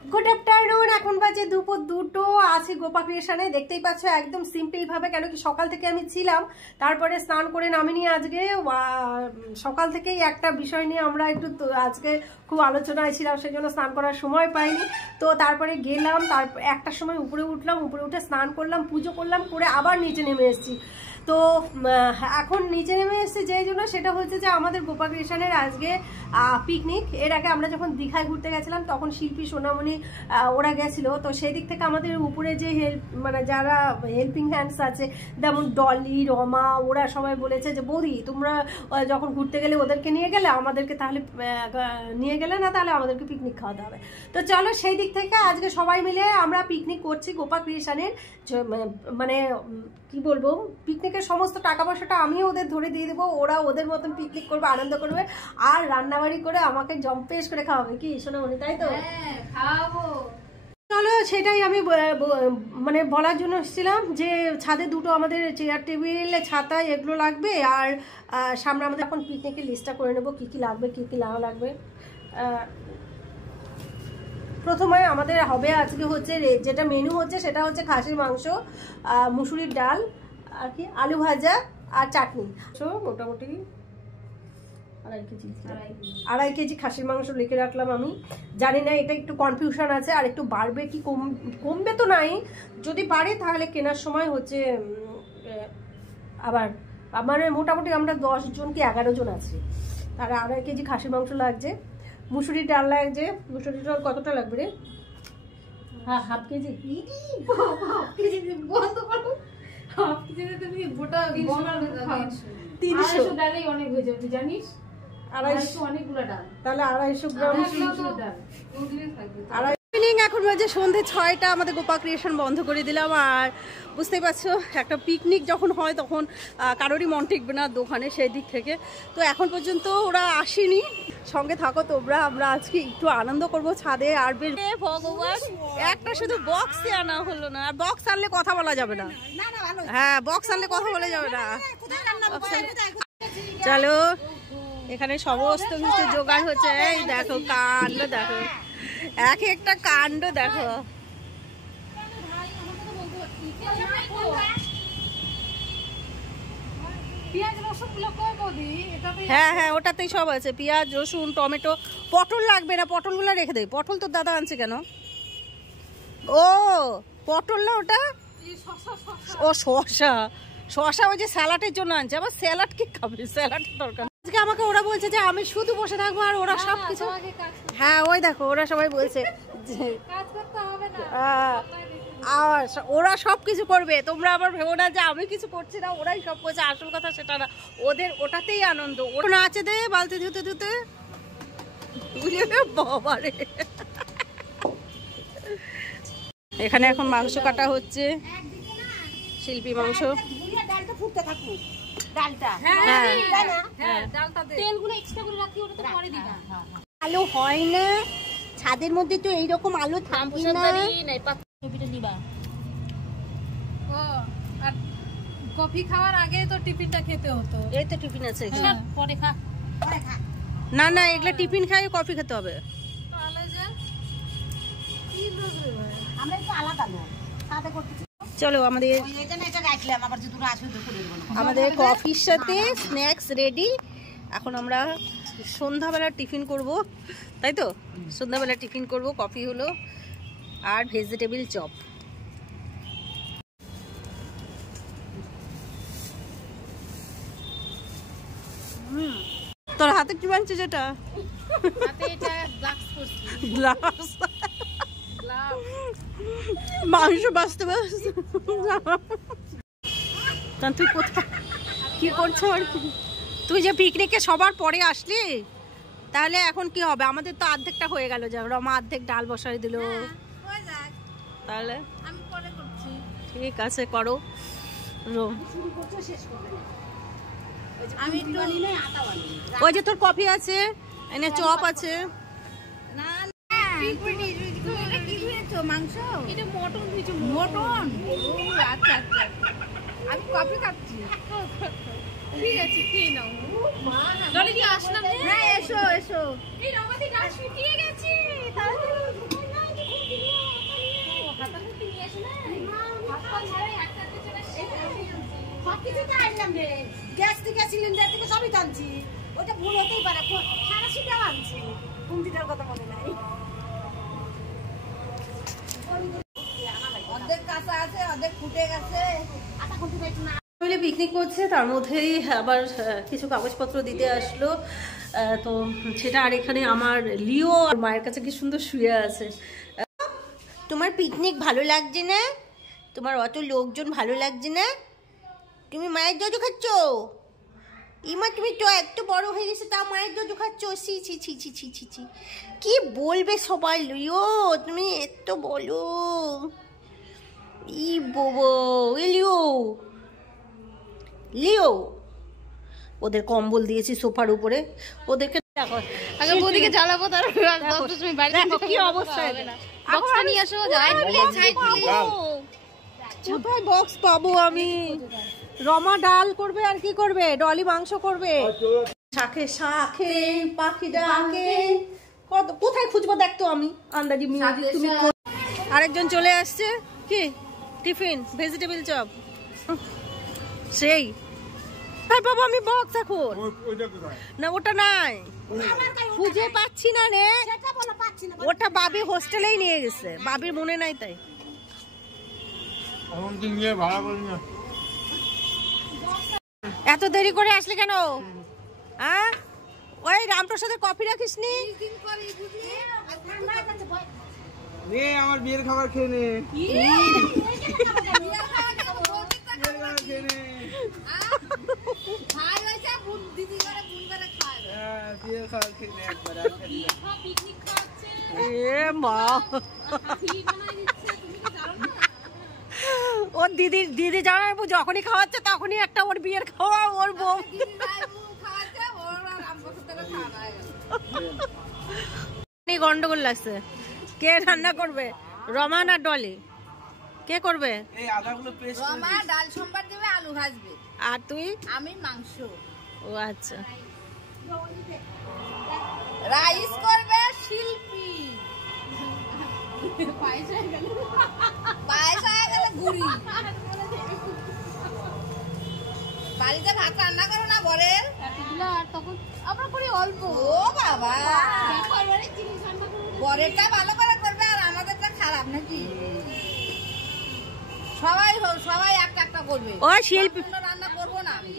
Good afternoon, এখন বাজে দুপুর 2টো। আছি গোপা ক্রিয়েশনে, দেখতেই পাচ্ছ একদম সিম্পল ভাবে, কেন কি সকাল থেকে আমি ছিলাম, তারপরে স্নান করে নামিনি। আজকে সকাল থেকেই একটা বিষয় নিয়ে আমরা একটু আজকে খুব আলোচনায় ছিলাম, সেই জন্য স্নান করার সময় পাইনি। তো তারপরে গেলাম, তারপর একটার সময় উপরে উঠলাম, উপরে উঠে স্নান করলাম, পুজো করলাম, করে আবার নিচে নেমে এসেছি। তো এখন নিচে নেমে এসেছি যেই জন্য, সেটা হচ্ছে যে আমাদের গোপা ক্রিয়েশনের আজকে পিকনিক। এর আগে আমরা যখন দীঘায় ঘুরতে গেছিলাম তখন শিল্পী সোনামণি ওরা গেছিল। তো সেই দিক থেকে আমাদের উপরে যে মানে যারা হেল্পিং হ্যান্ডস আছে, যেমন ডলি, রমা, ওরা সবাই বলেছে যে বৌদি তোমরা যখন ঘুরতে গেলে ওদেরকে নিয়ে গেলে, আমাদেরকে তাহলে নিয়ে গেলে না, তাহলে আমাদেরকে পিকনিক খাওয়াতে হবে। তো চলো সেই দিক থেকে আজকে সবাই মিলে আমরা পিকনিক করছি গোপা ক্রিয়েশনের। মানে কি বলবো, পিকনিকের সমস্ত টাকা পয়সাটা আমিও ওদের ধরে দিয়ে দেবো, ওরা ওদের মতন পিকনিক করবে, আনন্দ করবে, আর রান্নাবাড়ি করে আমাকে জম্পেশ করে খাওয়াবে। কি সোনামণি, তাই তো? খাওয়াবো। চলো সেটাই আমি মানে বলার জন্য এসেছিলাম যে ছাদে দুটো আমাদের চেয়ার টেবিল, ছাতা এগুলো লাগবে। আর সামনে আমাদের এখন পিকনিকের লিস্টটা করে নেবো, কী কী লাগবে কী কী না লাগবে। প্রথমে আমাদের হবে আজকে হচ্ছে যেটা মেনু হচ্ছে সেটা হচ্ছে খাসির মাংস, মুসুরির ডাল, আর কি আলু ভাজা আর চাটনি। মোটামুটি 2.5 কেজি খাসির মাংস লিখে রাখলাম আমি। জানি না, এটা একটু কনফিউশন আছে, আর একটু বাড়বে কি কমবে তো নাই, যদি বাড়ে তাহলে কেনার সময় হচ্ছে আবার মানে মোটামুটি আমরা 10 জন কি 11 জন আছি, আর 2.5 কেজি খাসির মাংস লাগছে। মুসুরির ডাল লাগছে, মুসুরির ডাল কতটা লাগবে রে? হ্যাঁ, হাফ কেজি। বন্ধ করো, হাফ কেজি তুমি গোটা 300 ডালেই অনেক হয়ে যাবে, জানিস? 250 অনেকগুলো ডাল, তাহলে 250 গ্রাম ডাল। এখন বাজে সন্ধ্যে 6টা। আমাদের গোপা ক্রিয়েশন বন্ধ করে দিলাম। আর বুঝতেই পারছো, একটা পিকনিক যখন হয় তখন কারোরই মন টিকবে না দোকানে, সেই দিক থেকে। তো এখন পর্যন্ত ওরা আসেনি, সঙ্গে থাকো তোমরা। আমরা আজকে একটু আনন্দ করব ছাদে। আর বেশ ভগবান, একটা শুধু বক্সে আনা হলো না, আর বক্স আনলে কথা বলা যাবে না। হ্যাঁ, বক্স আনলে কথা বলা যাবে না। চলো, এখানে সমস্ত কিছু জোগাড় হচ্ছে। এই দেখো কাণ্ড, দেখো এক একটা কাণ্ড দেখো। হ্যাঁ হ্যাঁ, ওটাতেই সব আছে, পেঁয়াজ, রসুন, টমেটো। পটল লাগবে না, পটলগুলো রেখে দেয়। পটল তো দাদা আনছে কেন? ও পটল না, ওটা ও শসা। শসা ওই যে স্যালাডের জন্য আনছে। আবার স্যালাড কি খাবে? স্যালাডের দরকার। আজকে আমাকে ওরা বলছে যে আমি শুধু বসে থাকবো, আর ওরা সব কিছু। হ্যাঁ, ওই দেখো ওরা সবাই বলছে আর ওরা সব কিছু করবে। তোমরা আবার ভেবো না যে আমি কিছু করছি না, ওরাই সব করছে। আসল কথা সেটা না, ওদের ওটাতেই আনন্দ। ওরা আছে দে বালতি ধুতে ধুতে। বাবারে, এখানে এখন মাংস কাটা হচ্ছে, শিল্পী মাংস। আলু হয় না ছাদের মধ্যে, তো এইরকম আলু থামবি না। কফি খাওয়ার আগে তো টিফিনটা খেতে হতো। এই তো টিফিন আছে, পরে খা। না না, এগুলা টিফিন খাই, কফি খেতে হবে। চলো, আমাদের কফির সাথে স্ন্যাক্স রেডি। এখন আমরা সন্ধ্যাবেলা টিফিন করব, তাই তো? সন্ধ্যাবেলা টিফিন করব, কফি হলো আর ভেজিটেবিল চপ। তোর হাতে কি বানছে? যেটা গ্লাস মাংস বাঁচতে বাঁচতে। তুই কোথায় কি করছো? আর কি তুই যে পিকনিকে সবার পরে আসলি, তাহলে এখন কি হবে? আমাদের তো অর্ধেকটা হয়ে গেল, যা রমা অর্ধেক ডাল বসাই দিল। তাহলে আমি পরে করছি। ঠিক আছে, করো। ওই যে তোর কফি আছে, এনে চপ আছে। মাংস এটা মটন দিয়েছো? মটন, আচ্ছা আচ্ছা, আমি কফি খাচ্ছি। ঠিক আছে, খেয়ে নাও। জলদি দিয়ে আসলাম। হ্যাঁ, এসো এসো। এই রমাদি গাছ শুকিয়ে গেছে, তাড়াতাড়ি গ্যাস থেকে সিলিন্ডার থেকে সবই টানছি, ওটা ভুল হতেই পারে, সারাশিটাও আনছি, কুন্তিটার কথা মনে নাই। অর্ধেক কাঁচা আছে, অর্ধেক ফুটে গেছে। আটা খুঁটি পাইছি না। পিকনিক করছে, তার মধ্যেই আবার কিছু কাগজপত্র দিতে আসলো, তো সেটা। আর এখানে আমার লিও আর মায়ের কাছে কি সুন্দর শুয়ে আছে। তোমার পিকনিক ভালো লাগছে না? তোমার অত লোকজন ভালো লাগছে না? তুমি মায়ের জজু খাচ্ছ? ইমা তুমি তো এত বড় হয়ে গেছে, তাও মায়ের জজু খাচ্ছ? ছি ছি ছি ছি ছি ছি ছি, কি বলবে সবাই? লিও তুমি এত বলো, ই বো লিও লিও। ওদের কম্বল দিয়েছি সোফার উপরে, ওদেরকে আগে বৌদিকে জ্বালাবো, তার তুমি বাড়িতে কি অবস্থা। বক্সটা নিয়ে আসো, যাই কোথায় বক্স পাবো আমি? রমা ডাল করবে আর কি করবে? ডলি মাংস করবে। শাখে শাখে পাখি ডাকে, কোথায় খুঁজবো দেখতো আমি আন্দাজি মিউজিক। তুমি আরেকজন চলে আসছে, কি টিফিন ভেজিটেবল চপ সেই। তাই বাবা আমি বক্স এখন না, ওটা নাই, খুঁজে পাচ্ছি না রে। ওটা বাবি হোস্টেলেই নিয়ে গেছে, বাবির মনে নাই তাই। এত দেরি করে আসলে কেন? হ্যাঁ, ওই রামপ্রসাদের কফি রাখিস নি? আমার বিয়ের খাবার খেয়ে নে। ওর দিদি জানাবো যখনই খাওয়াচ্ছে তখনই একটা ওর বিয়ের খাওয়া, ওর বউ গন্ডগোল লাগছে। কে রান্না করবে, রমা না ডলি? কে করবে? রমা ডাল সম্বার দেবে, আলু ভাজবে, আর তুই? আমি মাংস। ও আচ্ছা। রাইস করবে শিল্পী, পয়সা হয়ে গেল গুড়ি। বাড়িতে ভাত রান্না করো না বরের? তখন আমরা করি অল্প। ও বাবা, বরেরটা ভালো করে করবে আর আমাদেরটা খারাপ নাকি? সবাই একটা একটা করবে। ও শিল্পী রান্না করবো না আমি,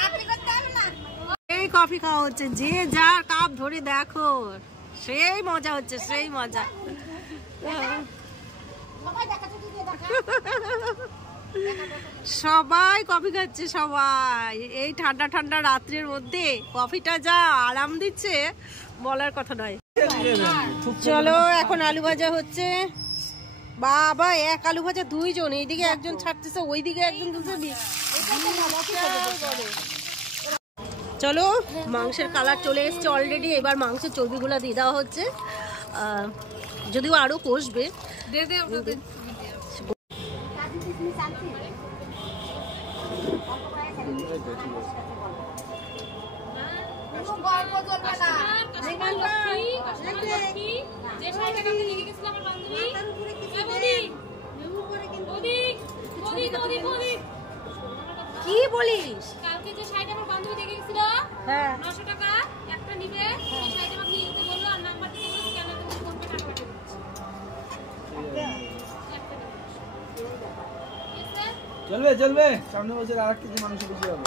চাটনি করতে হবে না। এই কফি খাওয়া হচ্ছে, যে যার কাপ ধরে দেখো, সেই মজা হচ্ছে, সেই মজা। সবাই কফি খাচ্ছে, সবাই এই ঠান্ডা ঠান্ডা রাত্রের মধ্যে কফিটা যা আরাম দিচ্ছে বলার কথা নয়। চলো এখন আলু ভাজা হচ্ছে। বাবা, এক আলু ভাজা দুইজন, এইদিকে একজন ছাড়তেছে, ওইদিকে একজন তুলছে। চলো, মাংসের কালার চলে এসছে অলরেডি। এবার মাংসের চর্বিগুলো দিয়ে দেওয়া হচ্ছে, যদিও আরো কষবে। কি বলিস? কালকে যে শাড়িটা আমার বান্ধবী দেখে গেছিল, হ্যাঁ 900 টাকা একটা নিবে, সেই শাড়িটা আমাকে নিয়ে যেতে বললো, আর নাম্বার দিয়ে বললো স্ক্যানার করে ফোন পে টাকা পাঠিয়ে দিচ্ছি। চলবে চলবে, সামনে বছর আর কিছু মানুষ বেশি হবে।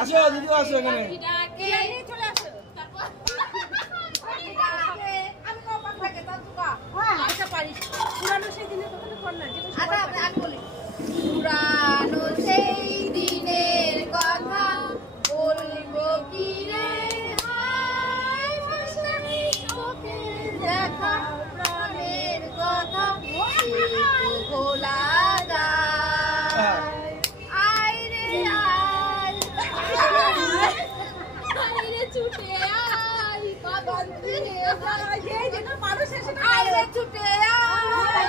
আসো দিদি, আসো এখানে। পুরানো সেই দিনের কথা বলবো কি রে, দেখা প্রাণের কথা ভোলা যায়। আয় রে আয়, ছুটে আয়, কদম দিয়ে মানুষ এসে আয় রে ছুটে আয়,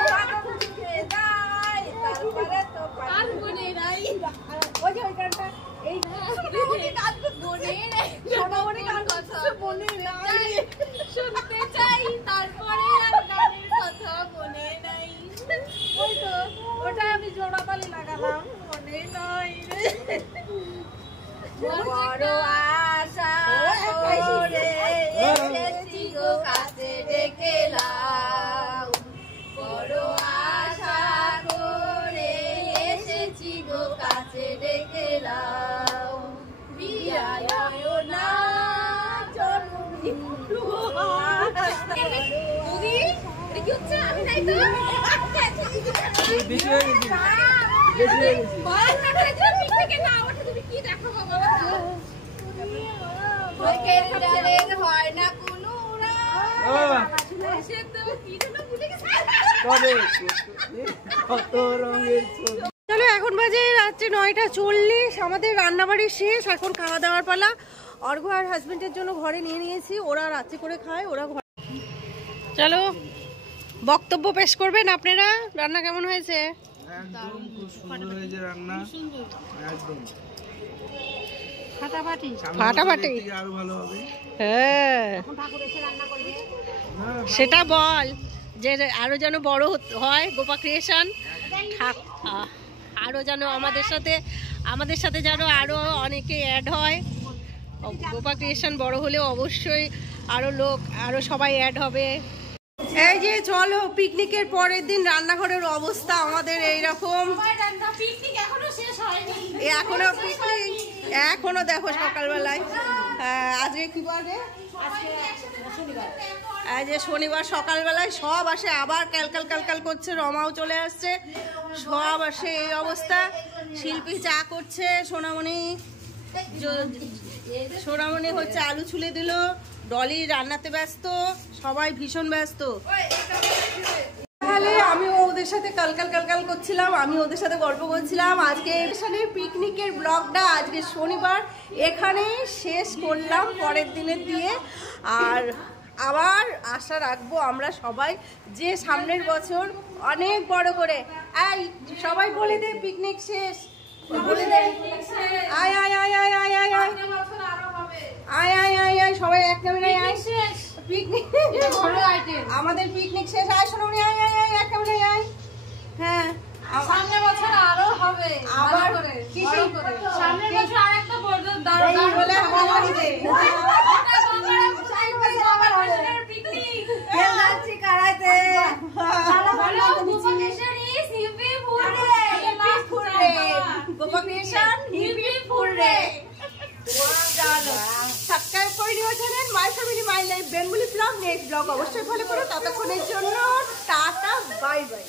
ছুটে যায়, তারপরে তো আর মনে নাই। ওই যে বেশি হয়ে গেছি, বেশি হয়ে গেছি। ও বাবা, কবে কত রঙের ছবি। চলো এখন বাজে রাত্রে 9:40, আমাদের রান্নাবাড়ি শেষ, এখন খাওয়া দাওয়ার পালা। অর্ঘ্য আর হাজবেন্ডের জন্য ঘরে নিয়ে নিয়েছি, ওরা রাত্রে করে খায়, ওরা ঘরে। চলো বক্তব্য পেশ করবেন আপনারা, রান্না কেমন হয়েছে? একদম খুব সুন্দর হয়েছে রান্না, একদম ফাটাফাটি সামনের ফাটাফাটি। বছর থেকে আরো ভালো হবে। হ্যাঁ না, সেটা বল, যে আরো যেন বড় হয় গোপা ক্রিয়েশন, আরো যেন আমাদের সাথে যেন আরো অনেকে অ্যাড হয়। গোপা ক্রিয়েশন বড় হলেও অবশ্যই আরো সবাই অ্যাড হবে। এই যে চলো, পিকনিকের পরের দিন রান্নাঘরের অবস্থা আমাদের এইরকম। এখনো পিকনিক, এখনো দেখো সকালবেলায়, আজকে কি বারে? এই যে শনিবার সকালবেলায় সব আসে, আবার ক্যালকাল ক্যালকাল করছে, রমাও চলে আসছে, সব আসে এই অবস্থা। শিল্পী চা করছে, সোনামণি হচ্ছে আলু ছুলে দিল, ডলি রান্নাতে ব্যস্ত, সবাই ভীষণ ব্যস্ত। তাহলে আমিও ওদের সাথে কালকাল করছিলাম, আমি ওদের সাথে গল্প করছিলাম। আজকে পিকনিকের ব্লগটা আজকে শনিবার এখানেই শেষ করলাম, পরের দিনের দিয়ে। আর আবার আশা রাখবো আমরা সবাই যে সামনের বছর অনেক বড় করে, এই সবাই বলে দে পিকনিক শেষ, বলে দে আয় আয় আয় আয় আয় আয় আয় আয় আয় আয় আয় সবাই এক ক্যামেরায় আয়, পিকনিক আমাদের পিকনিক শেষ, আয় শোনামনি আয় আয় আয় এক ক্যামেরায় আয়। হ্যাঁ সামনে বছর আরো হবে, আবার সামনে বছর আরেকটা বড় বলে আমার দে সাবস্ক্রাইব করে নিও channel my family my life Bengali blog. Next blog অবশ্যই ফলো করো, ততক্ষণের জন্য টাটা, বাই বাই।